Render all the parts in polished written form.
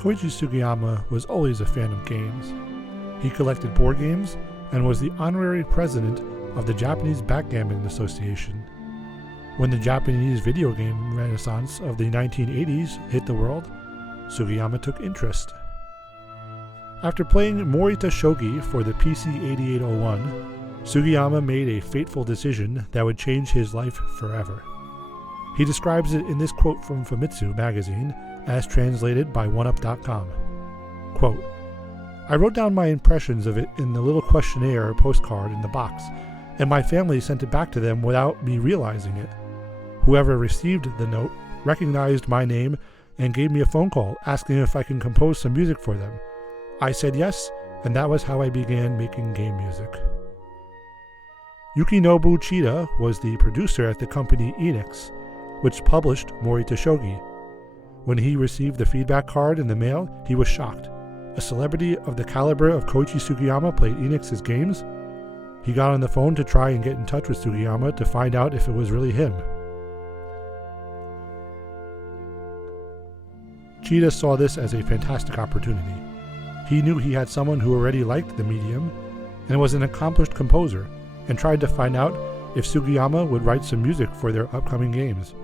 Koichi Sugiyama was always a fan of games. He collected board games and was the honorary president of the Japanese Backgammon Association. When the Japanese video game renaissance of the 1980s hit the world, Sugiyama took interest. After playing Morita Shogi for the PC 8801, Sugiyama made a fateful decision that would change his life forever. He describes it in this quote from Famitsu magazine, as translated by 1UP.com. Quote, "I wrote down my impressions of it in the little questionnaire or postcard in the box, and my family sent it back to them without me realizing it. Whoever received the note recognized my name and gave me a phone call asking if I can compose some music for them. I said yes, and that was how I began making game music." Yukinobu Chida was the producer at the company Enix, which published Morita Shogi. When he received the feedback card in the mail, he was shocked. A celebrity of the caliber of Koichi Sugiyama played Enix's games? He got on the phone to try and get in touch with Sugiyama to find out if it was really him. Chida saw this as a fantastic opportunity. He knew he had someone who already liked the medium and was an accomplished composer, and tried to find out if Sugiyama would write some music for their upcoming games.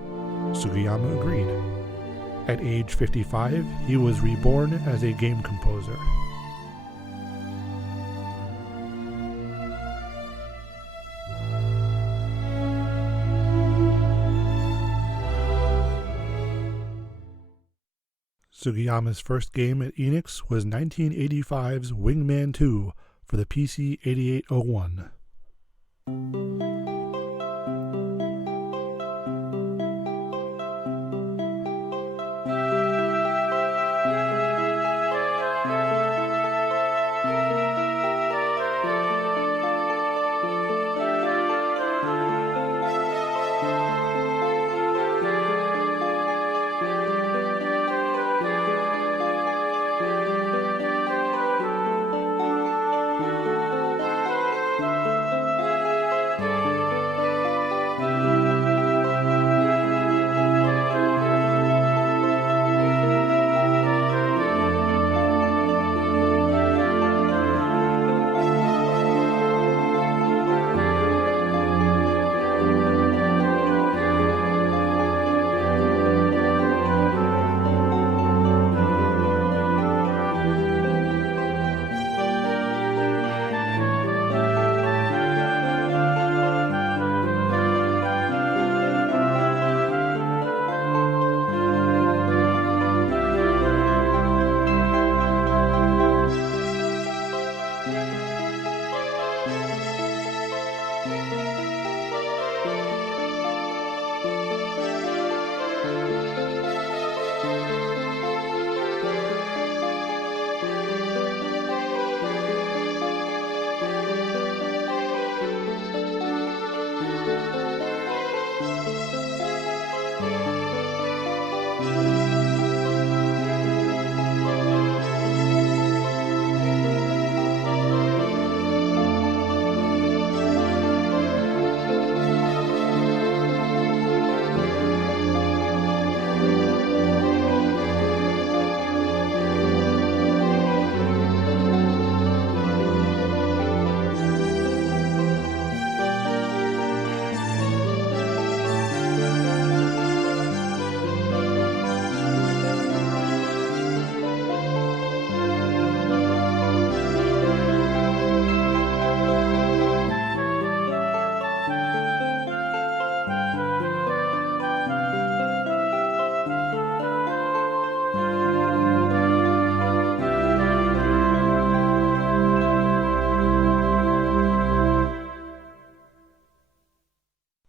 Sugiyama agreed. At age 55, he was reborn as a game composer. Sugiyama's first game at Enix was 1985's Wingman 2 for the PC 8801.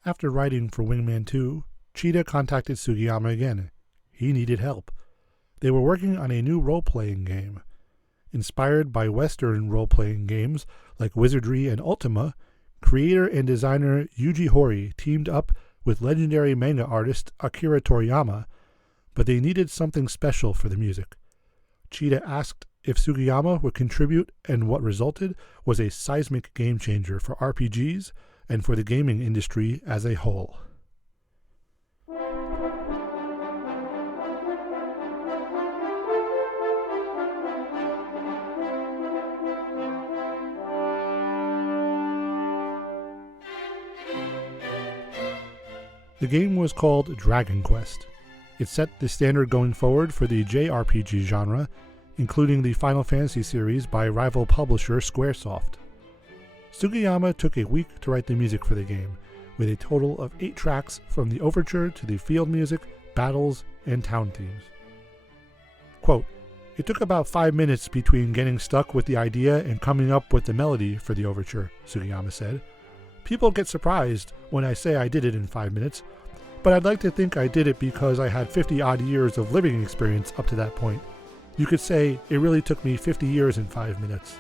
After writing for Wingman 2, Chida contacted Sugiyama again. He needed help. They were working on a new role-playing game. Inspired by Western role-playing games like Wizardry and Ultima, creator and designer Yuji Horii teamed up with legendary manga artist Akira Toriyama, but they needed something special for the music. Chida asked if Sugiyama would contribute, and what resulted was a seismic game-changer for RPGs and for the gaming industry as a whole. The game was called Dragon Quest. It set the standard going forward for the JRPG genre, including the Final Fantasy series by rival publisher Squaresoft. Sugiyama took a week to write the music for the game, with a total of 8 tracks from the overture to the field music, battles, and town themes. Quote, "It took about 5 minutes between getting stuck with the idea and coming up with the melody for the overture," Sugiyama said. "People get surprised when I say I did it in 5 minutes, but I'd like to think I did it because I had 50-odd years of living experience up to that point. You could say it really took me 50 years in 5 minutes."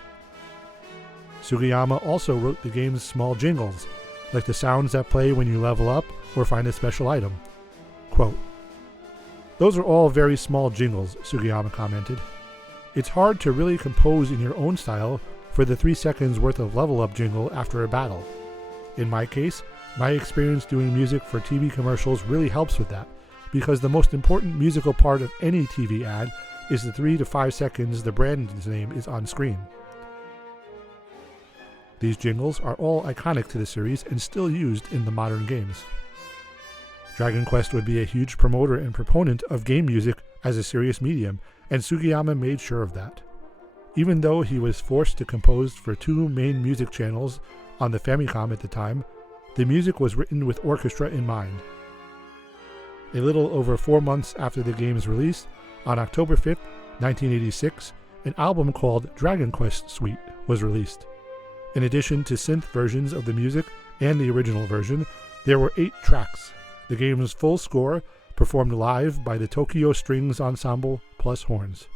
Sugiyama also wrote the game's small jingles, like the sounds that play when you level up or find a special item. Quote, "Those are all very small jingles," Sugiyama commented. "It's hard to really compose in your own style for the 3 seconds worth of level up jingle after a battle. In my case, my experience doing music for TV commercials really helps with that, because the most important musical part of any TV ad is the 3 to 5 seconds the brand's name is on screen." These jingles are all iconic to the series and still used in the modern games. Dragon Quest would be a huge promoter and proponent of game music as a serious medium, and Sugiyama made sure of that. Even though he was forced to compose for 2 main music channels on the Famicom at the time, the music was written with orchestra in mind. A little over 4 months after the game's release, on October 5th, 1986, an album called Dragon Quest Suite was released. In addition to synth versions of the music and the original version, there were 8 tracks. The game's full score, performed live by the Tokyo Strings Ensemble plus horns.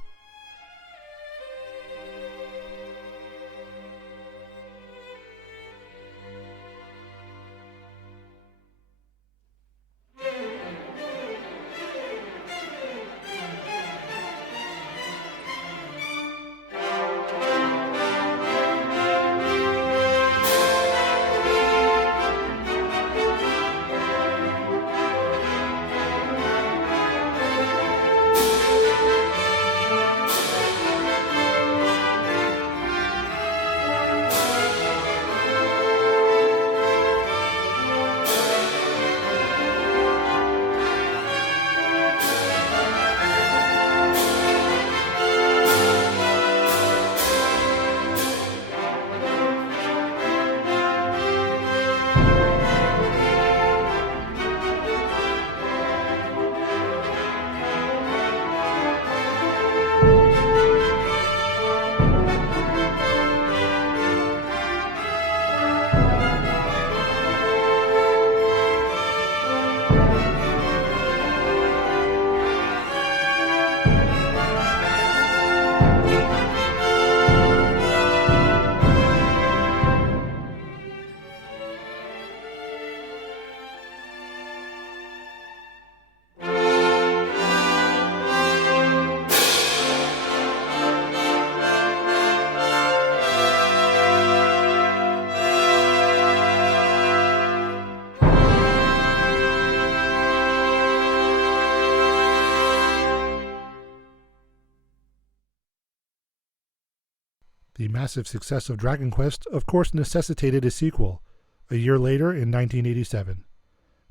The massive success of Dragon Quest, of course, necessitated a sequel, a year later in 1987.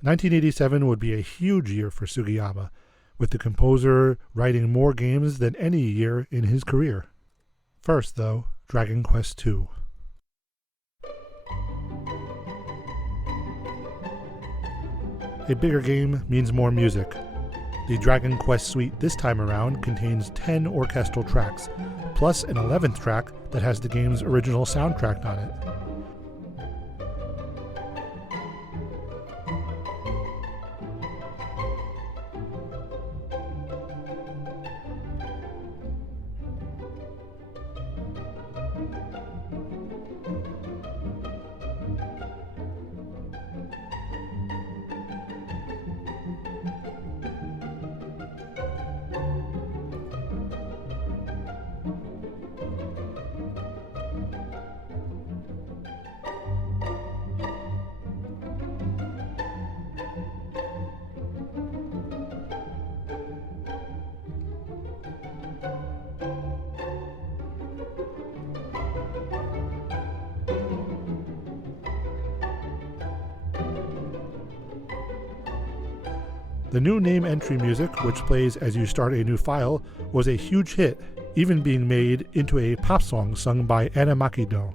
1987 would be a huge year for Sugiyama, with the composer writing more games than any year in his career. First, though, Dragon Quest II. A bigger game means more music. The Dragon Quest Suite this time around contains 10 orchestral tracks, plus an 11th track that has the game's original soundtrack on it. The new name entry music, which plays as you start a new file, was a huge hit, even being made into a pop song sung by Anna Makino.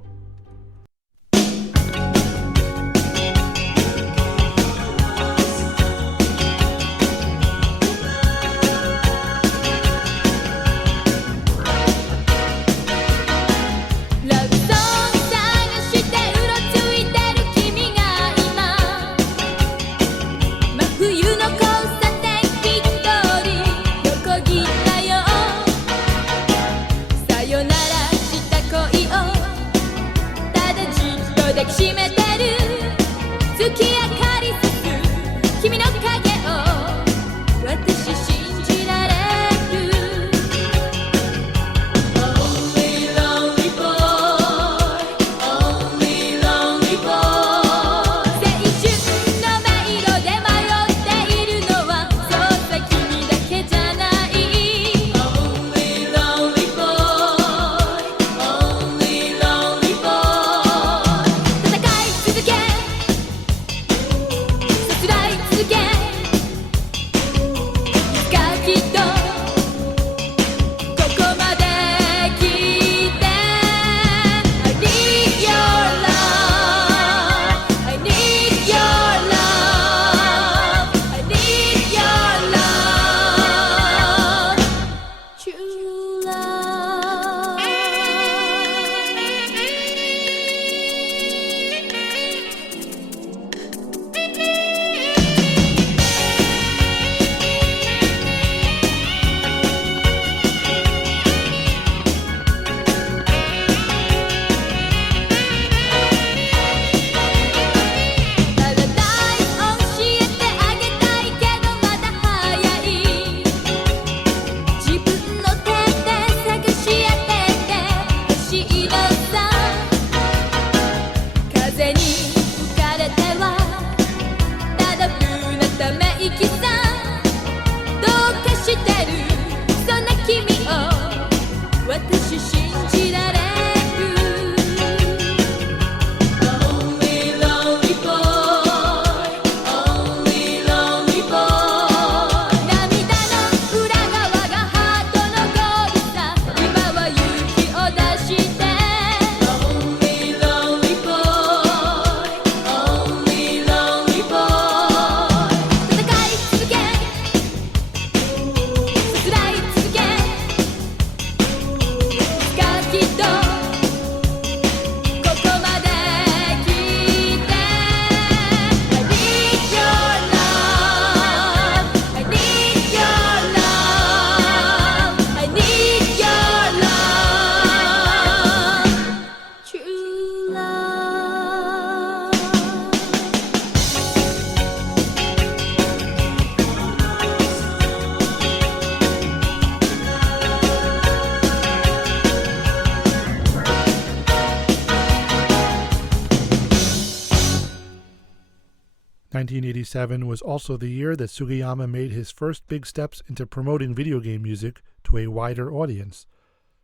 (1987) was also the year that Sugiyama made his first big steps into promoting video game music to a wider audience.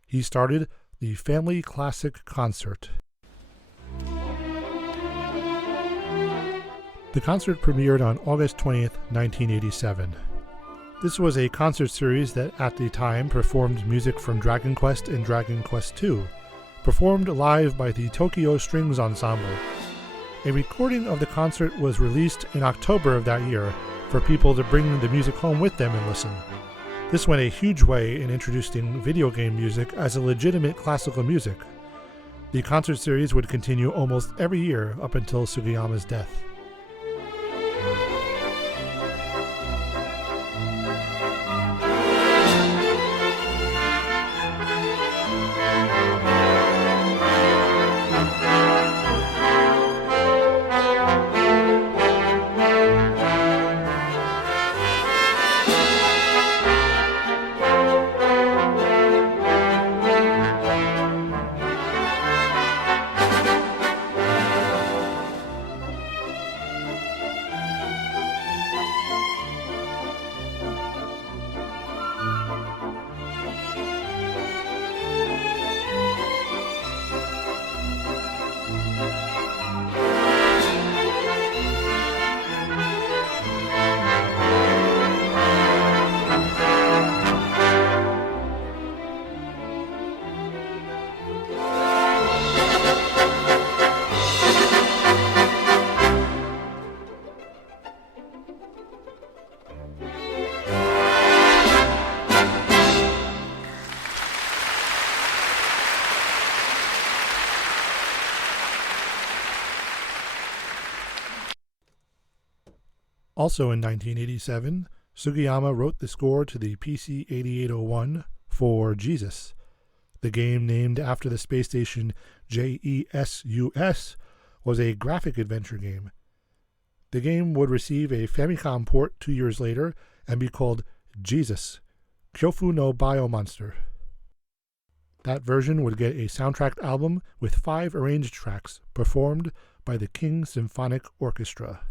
He started the Family Classic Concert. The concert premiered on August 20th, 1987. This was a concert series that at the time performed music from Dragon Quest and Dragon Quest II, performed live by the Tokyo Strings Ensemble. A recording of the concert was released in October of that year for people to bring the music home with them and listen. This went a huge way in introducing video game music as a legitimate classical music. The concert series would continue almost every year up until Sugiyama's death. Also in 1987, Sugiyama wrote the score to the PC 8801 for Jesus. The game, named after the space station JESUS, was a graphic adventure game. The game would receive a Famicom port 2 years later and be called Jesus, Kyofu no Biomonster. That version would get a soundtrack album with 5 arranged tracks performed by the King Symphonic Orchestra.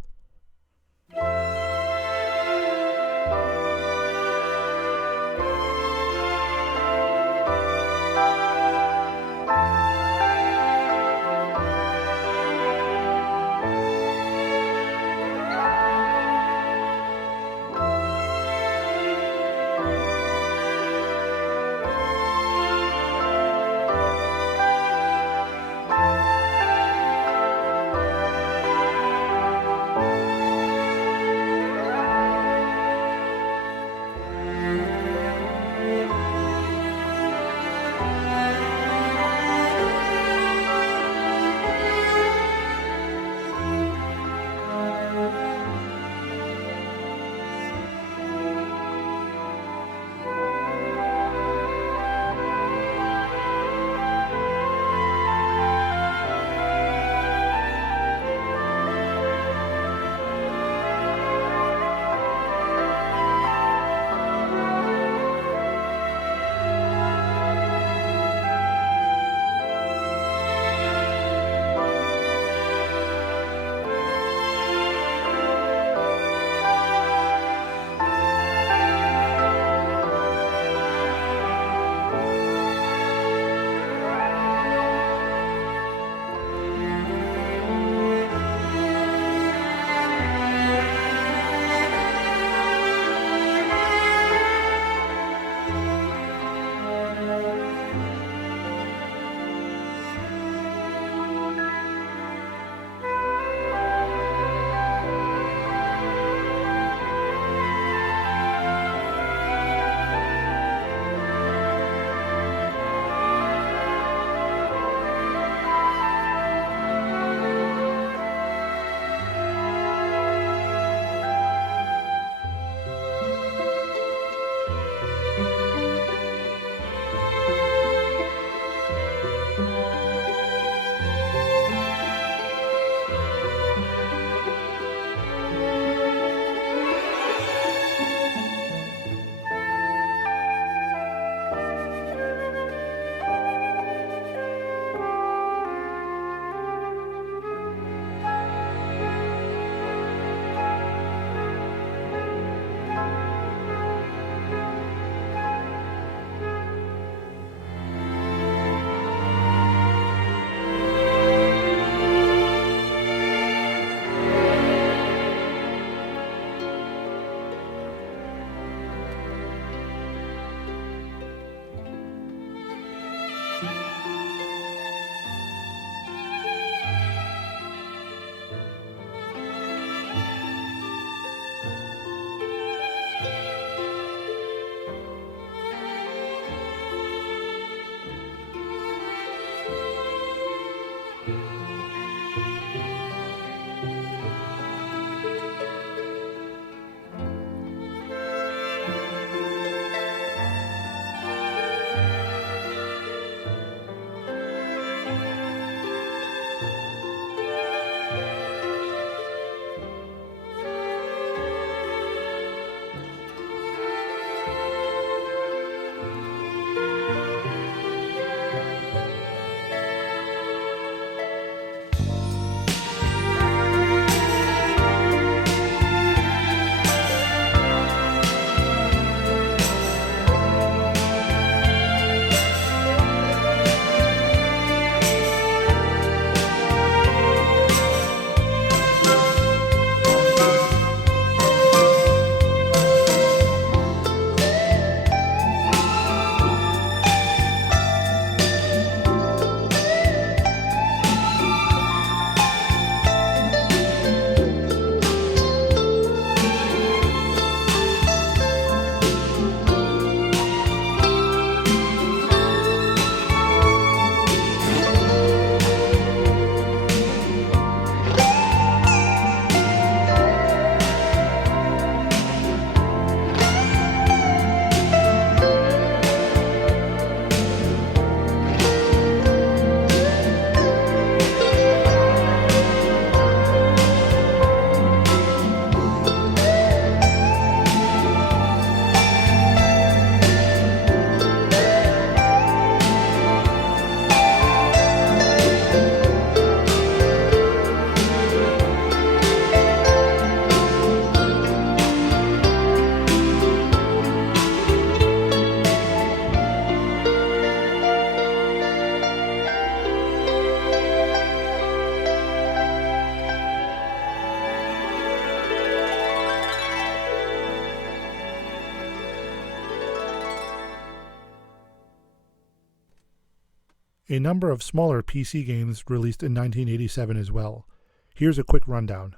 a number of smaller PC games released in 1987 as well. Here's a quick rundown.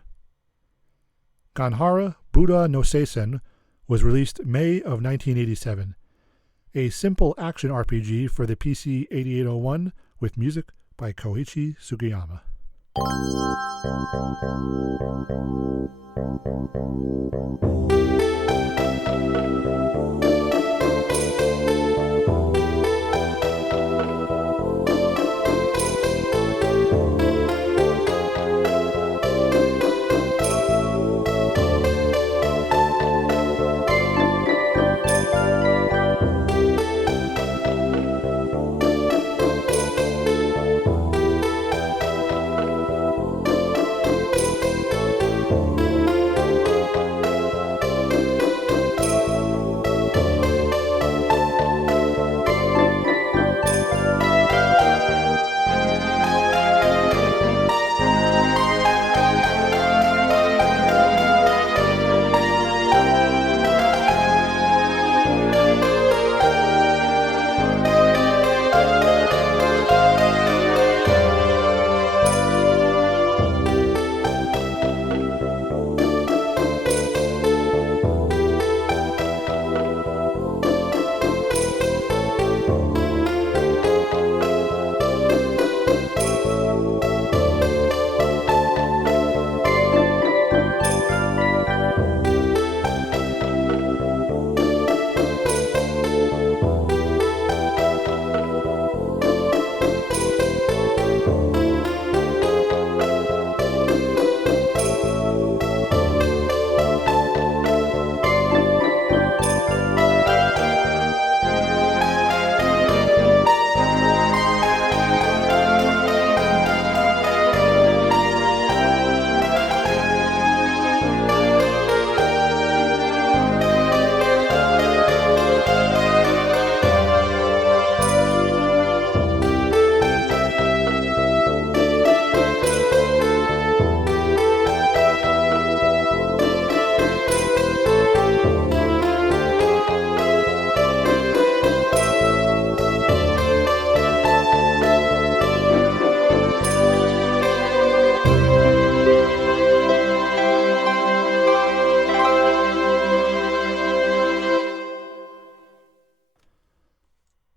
Ganhara Buddha no Seisen was released May of 1987. A simple action RPG for the PC 8801 with music by Koichi Sugiyama.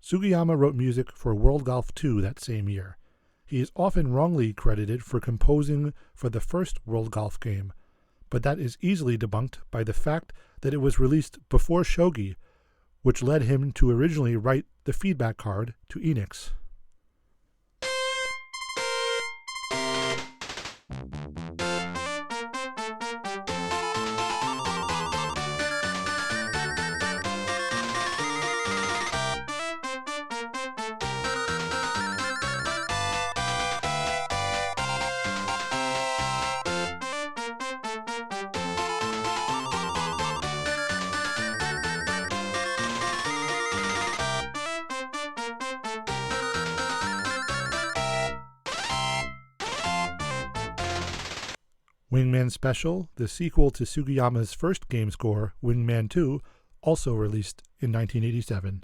Sugiyama wrote music for World Golf 2 that same year. He is often wrongly credited for composing for the first World Golf game, but that is easily debunked by the fact that it was released before Shogi, which led him to originally write the feedback card to Enix. Wingman Special, the sequel to Sugiyama's first game score, Wingman 2, also released in 1987.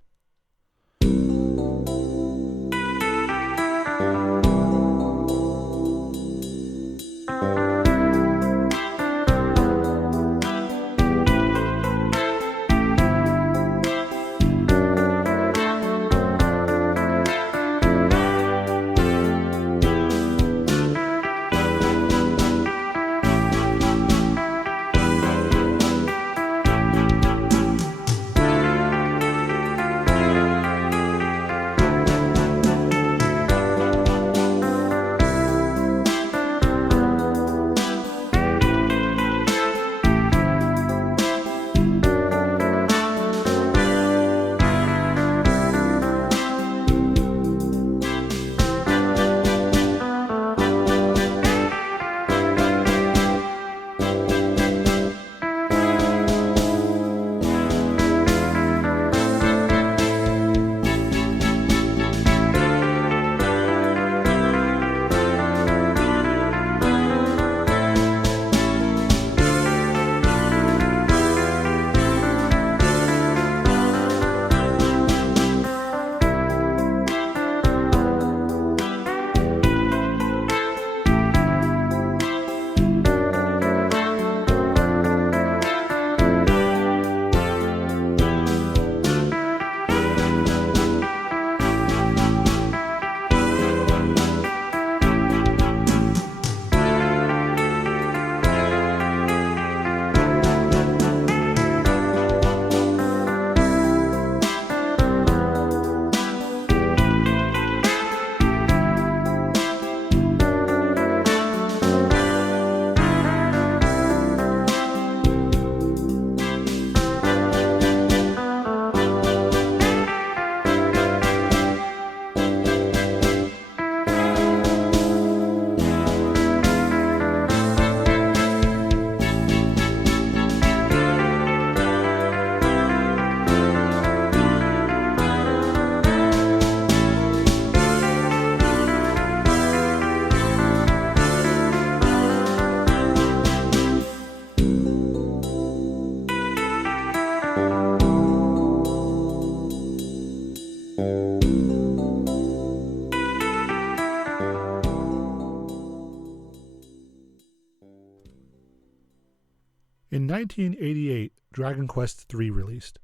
1988, Dragon Quest III released.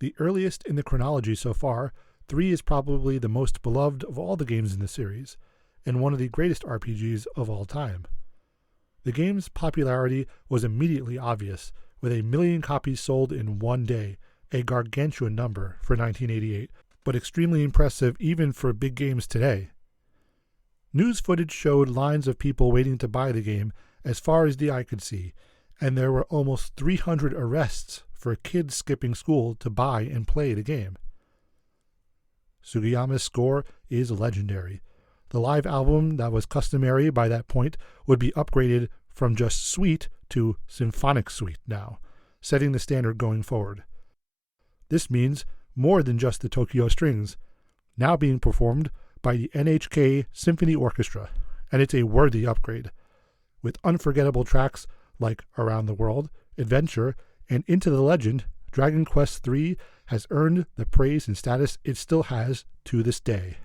The earliest in the chronology so far, 3 is probably the most beloved of all the games in the series, and one of the greatest RPGs of all time. The game's popularity was immediately obvious, with 1 million copies sold in one day, a gargantuan number for 1988, but extremely impressive even for big games today. News footage showed lines of people waiting to buy the game as far as the eye could see, and there were almost 300 arrests for kids skipping school to buy and play the game. Sugiyama's score is legendary. The live album that was customary by that point would be upgraded from just suite to symphonic suite now, setting the standard going forward. This means more than just the Tokyo Strings, now being performed by the NHK Symphony Orchestra, and it's a worthy upgrade. With unforgettable tracks like Around the World, Adventure, and Into the Legend, Dragon Quest III has earned the praise and status it still has to this day.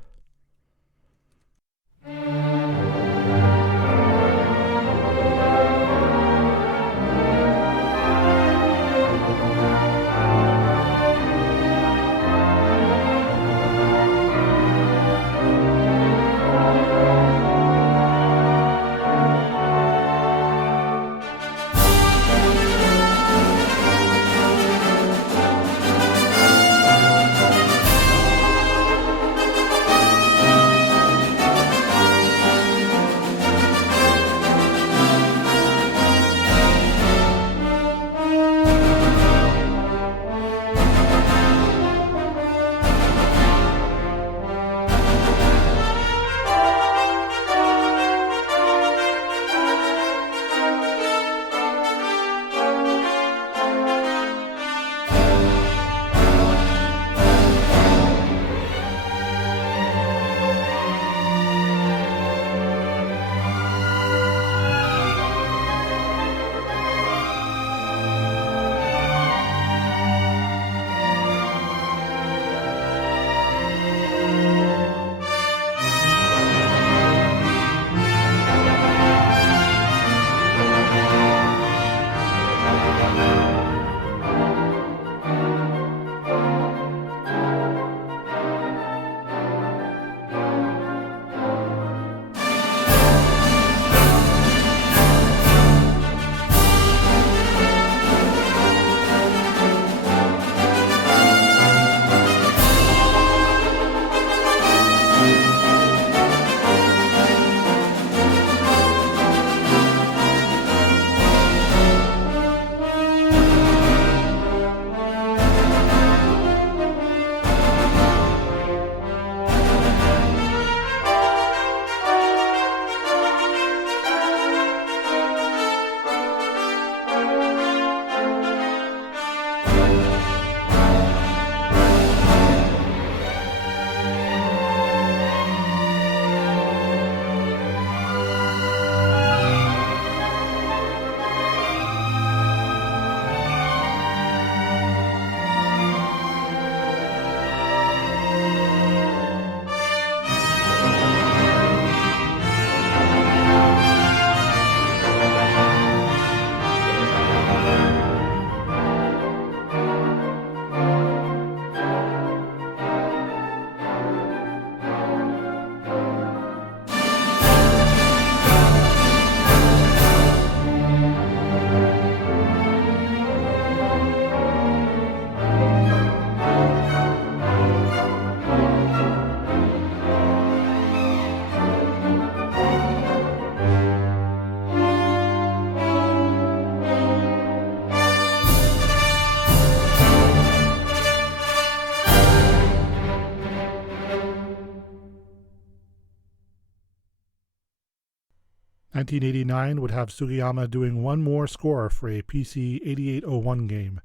"1989 would have Sugiyama doing one more score for a PC 8801 game,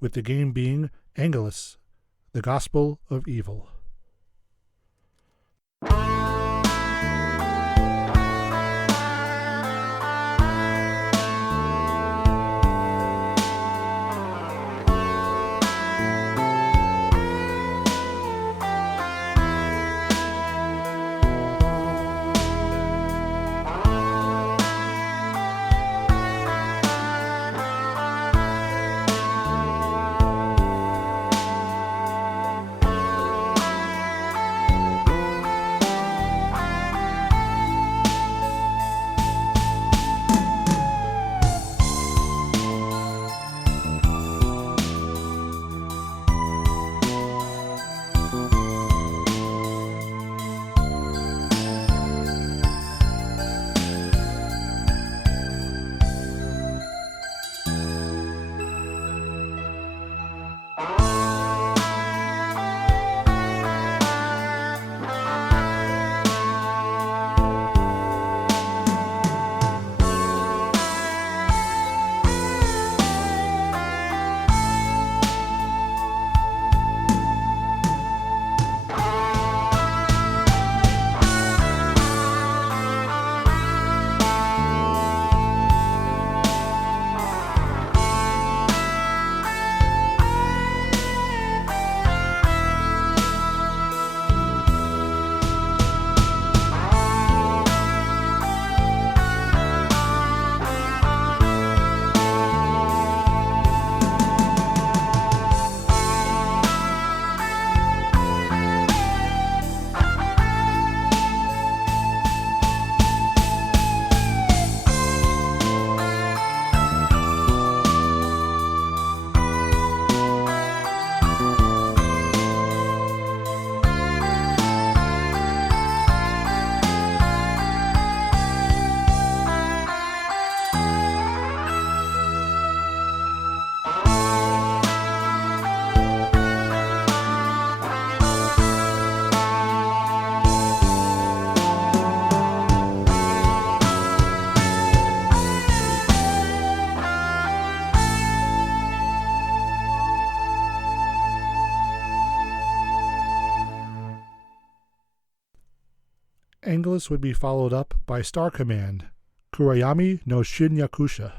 with the game being Angelus, the Gospel of Evil. Angeles would be followed up by Star Command, Kurayami no Shinyakusha.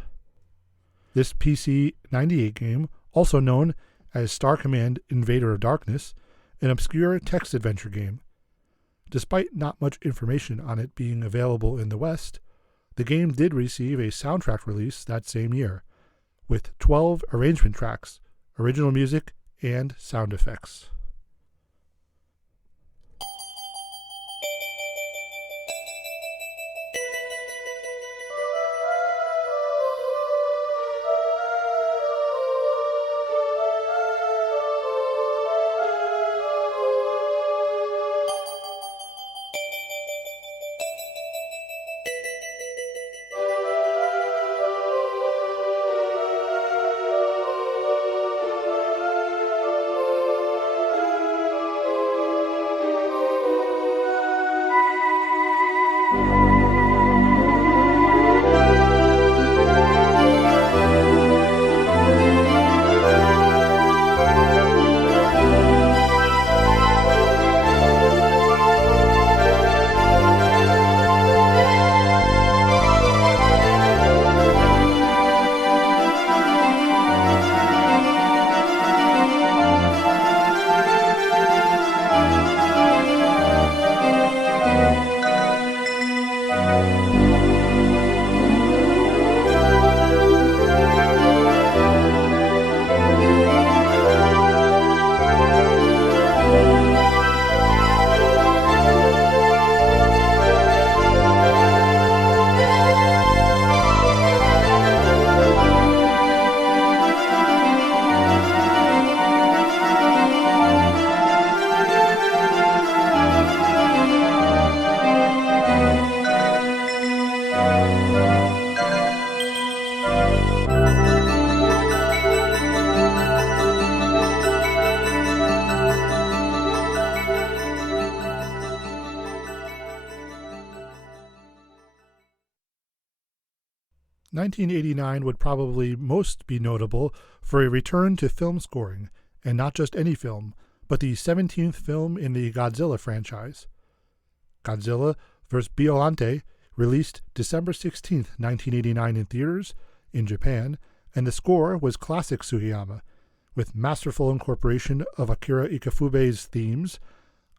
This PC 98 game, also known as Star Command Invader of Darkness, an obscure text adventure game. Despite not much information on it being available in the West, the game did receive a soundtrack release that same year, with 12 arrangement tracks, original music, and sound effects. "1989 would probably most be notable for a return to film scoring, and not just any film, but the 17th film in the Godzilla franchise. Godzilla vs. Biollante released December 16, 1989 in theaters in Japan, and the score was classic Sugiyama, with masterful incorporation of Akira Ikafube's themes.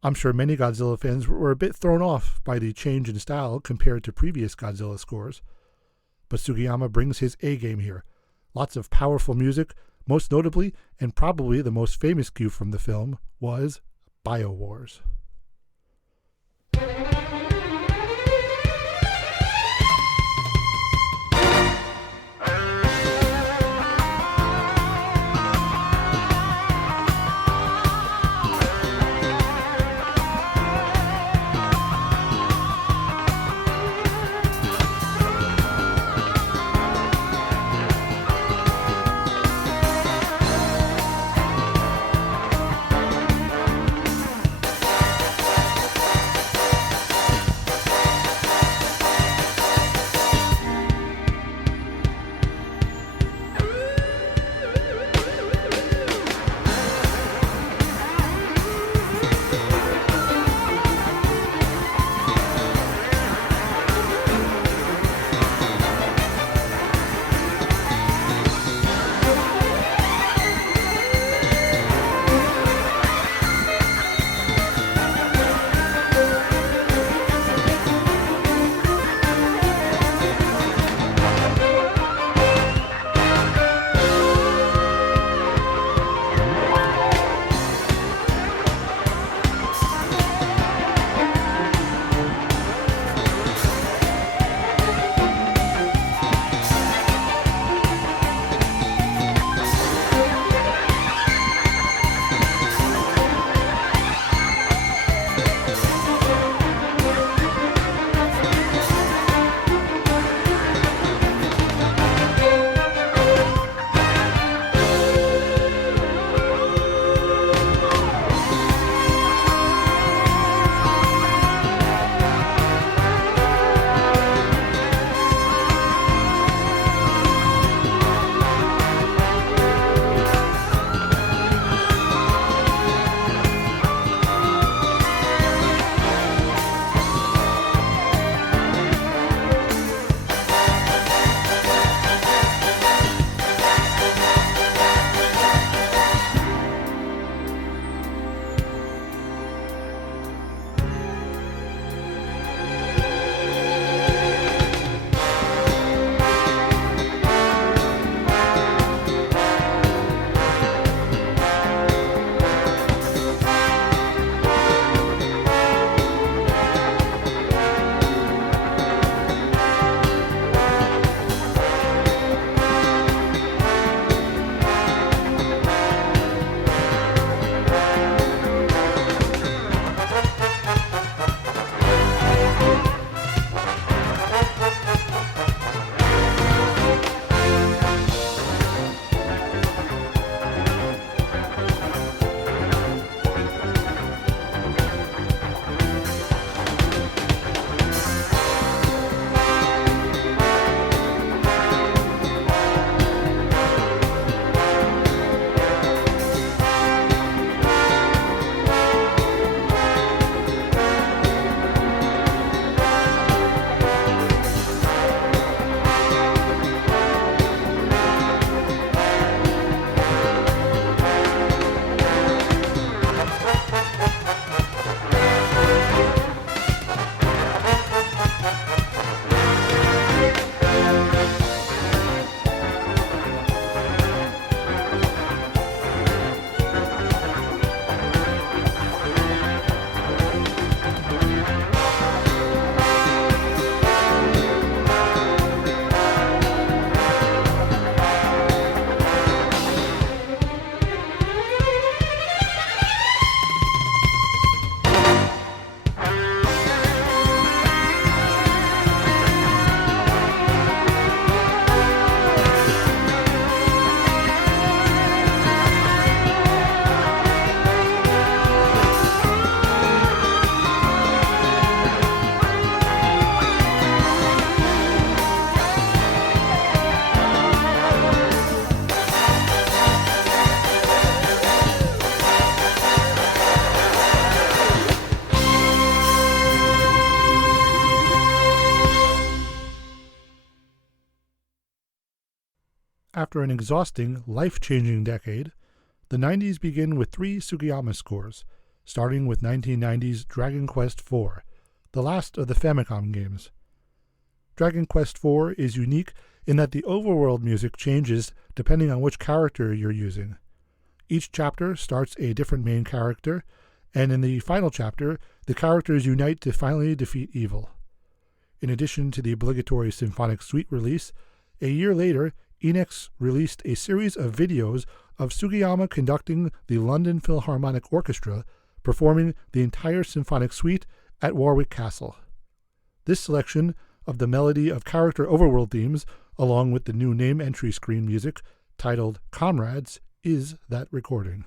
I'm sure many Godzilla fans were a bit thrown off by the change in style compared to previous Godzilla scores. But Sugiyama brings his A-game here. Lots of powerful music, most notably, and probably the most famous cue from the film, was BioWars. after an exhausting, life-changing decade, the 90s begin with 3 Sugiyama scores, starting with 1990's Dragon Quest IV, the last of the Famicom games. Dragon Quest IV is unique in that the overworld music changes depending on which character you're using. Each chapter starts a different main character, and in the final chapter, the characters unite to finally defeat evil. In addition to the obligatory symphonic suite release, a year later, Enix released a series of videos of Sugiyama conducting the London Philharmonic Orchestra, performing the entire symphonic suite at Warwick Castle. This selection of the melody of character overworld themes, along with the new name entry screen music, titled Comrades, is that recording.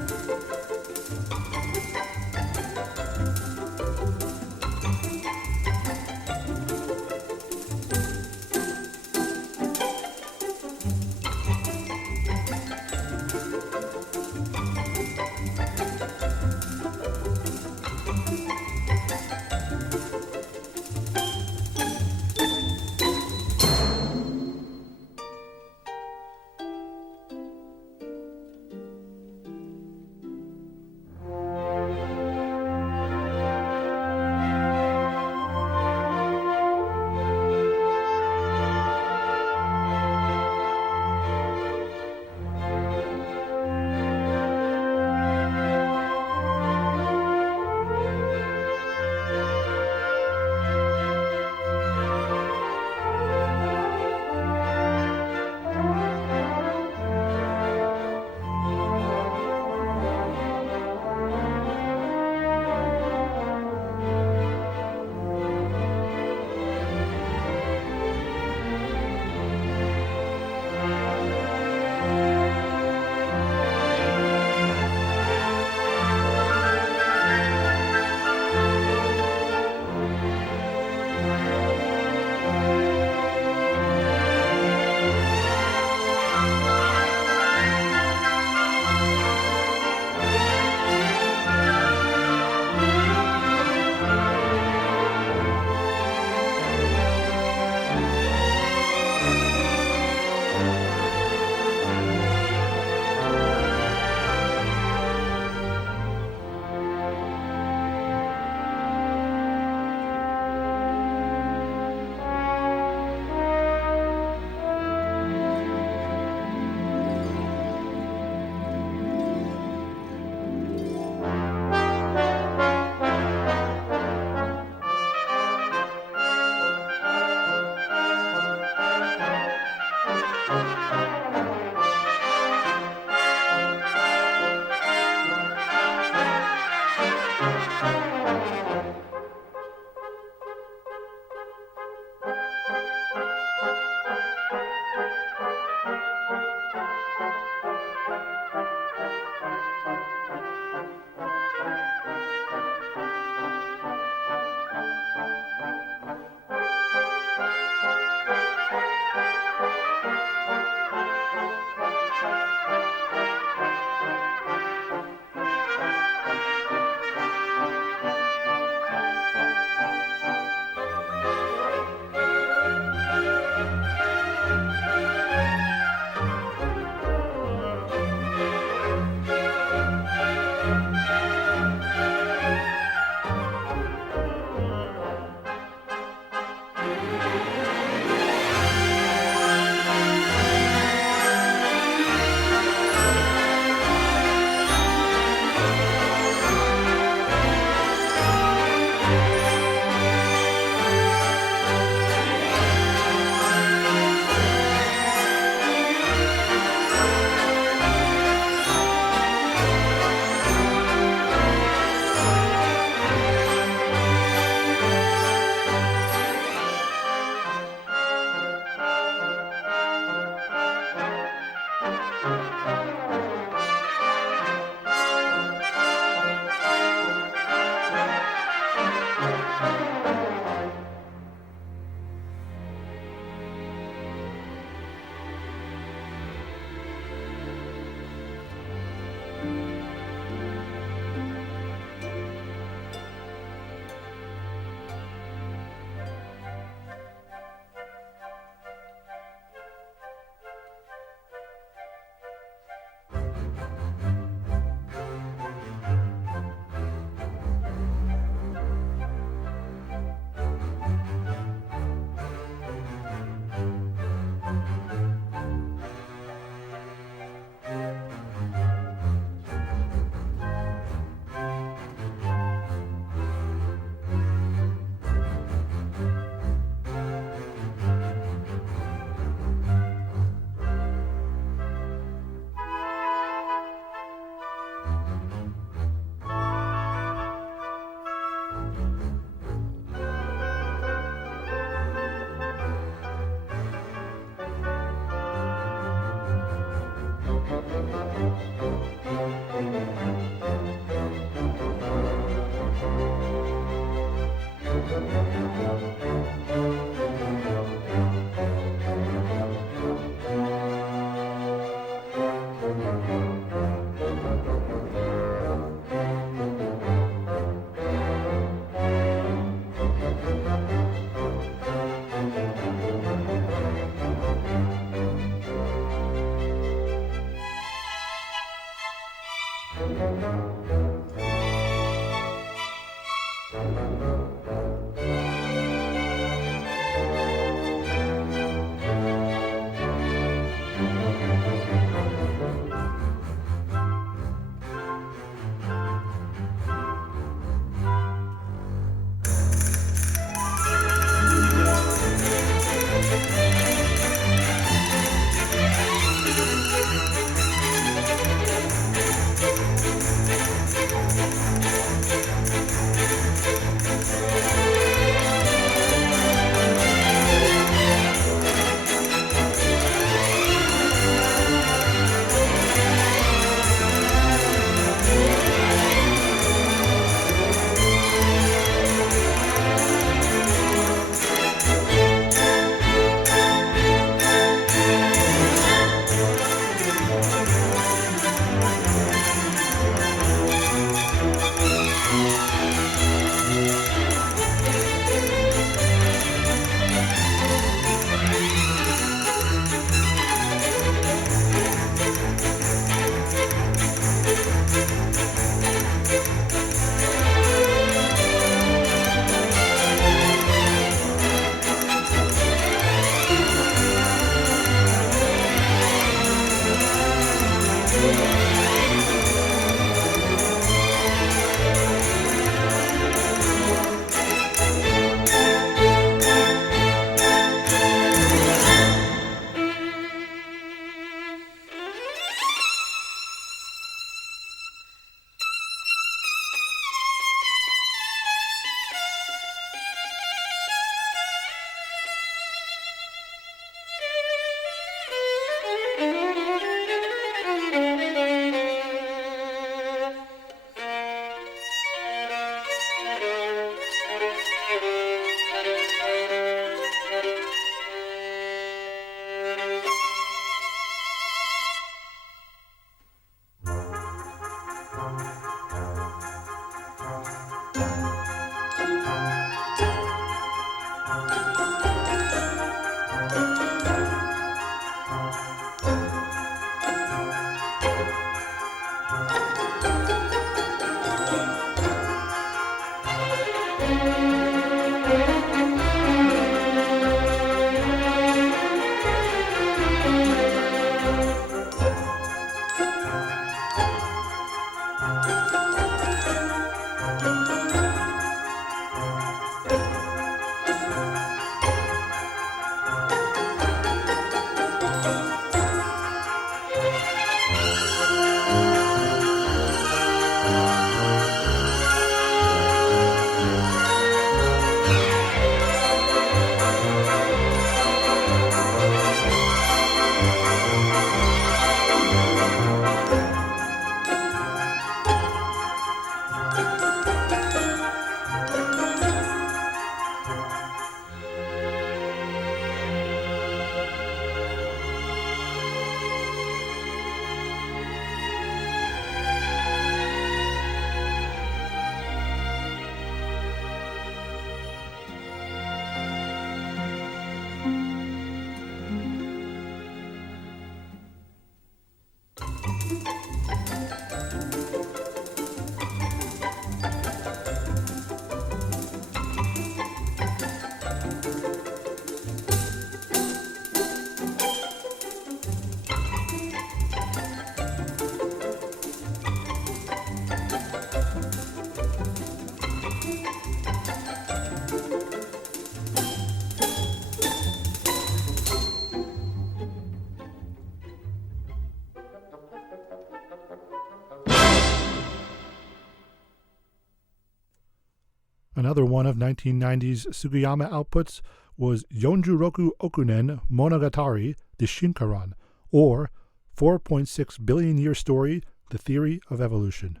Another one of 1990's Sugiyama outputs was Yonjuroku Okunen Monogatari, the Shinkaran, or 4.6 billion year story, The Theory of Evolution.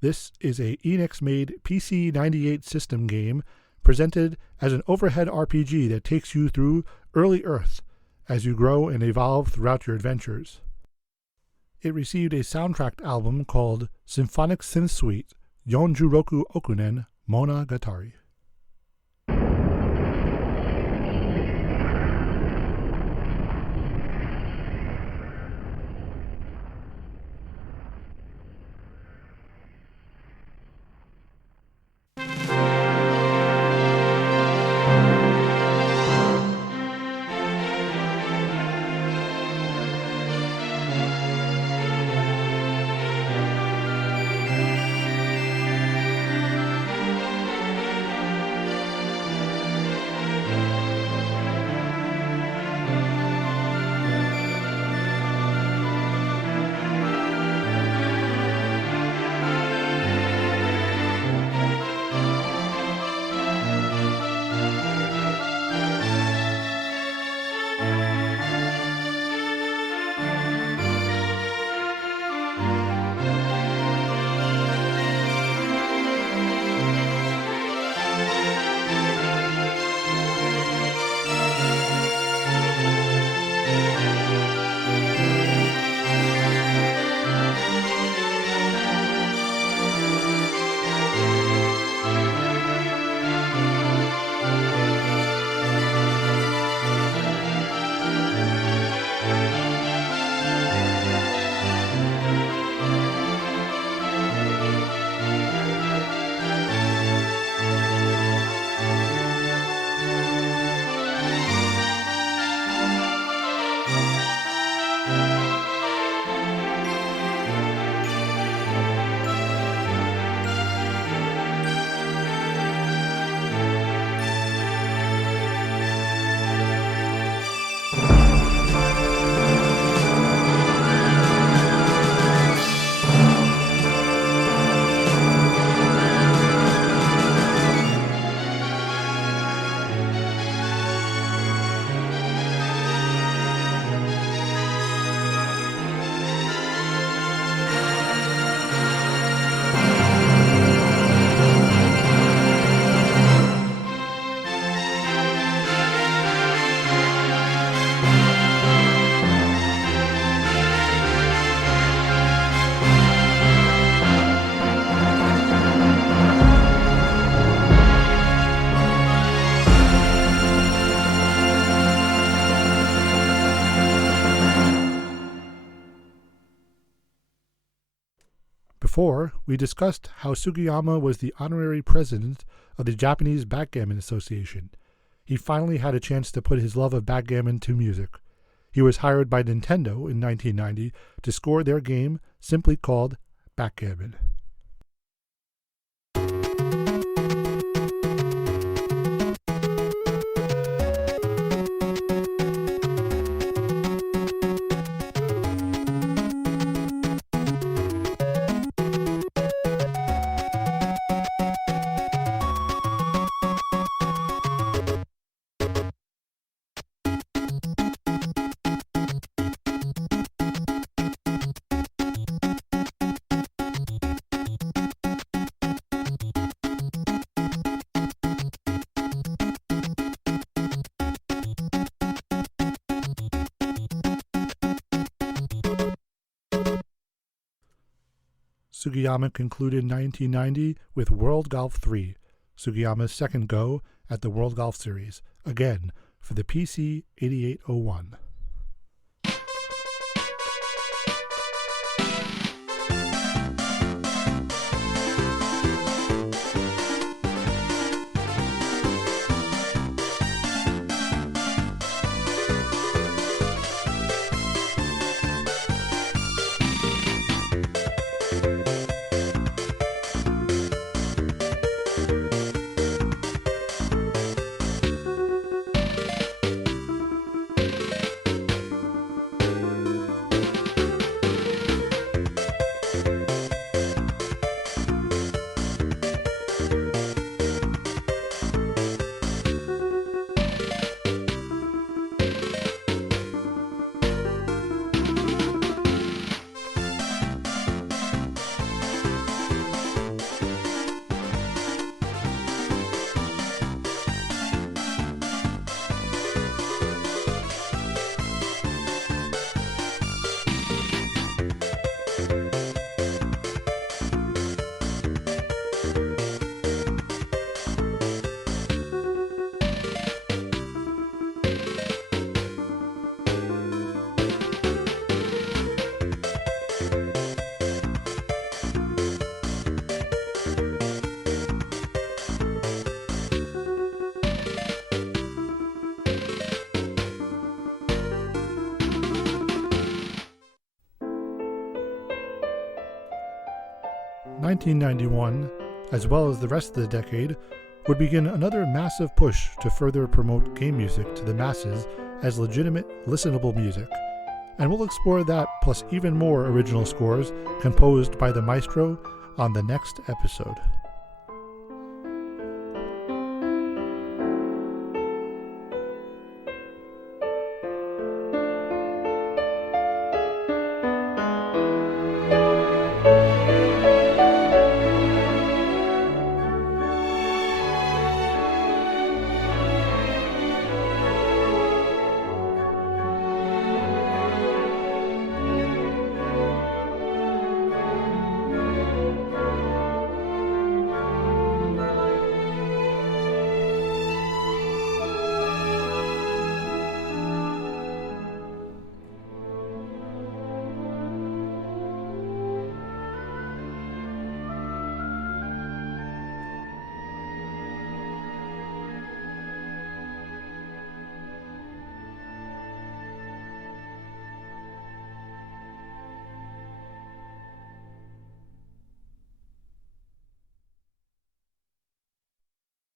This is a Enix-made PC-98 system game presented as an overhead RPG that takes you through early Earth as you grow and evolve throughout your adventures. It received a soundtrack album called Symphonic Synth Suite Yonjuroku Okunen Monogatari. Before, we discussed how Sugiyama was the honorary president of the Japanese Backgammon Association. He finally had a chance to put his love of backgammon to music. He was hired by Nintendo in 1990 to score their game simply called Backgammon. Sugiyama concluded 1990 with World Golf 3, Sugiyama's second go at the World Golf Series, again for the PC 8801. 1991, as well as the rest of the decade, would begin another massive push to further promote game music to the masses as legitimate, listenable music. And we'll explore that plus even more original scores composed by the maestro on the next episode.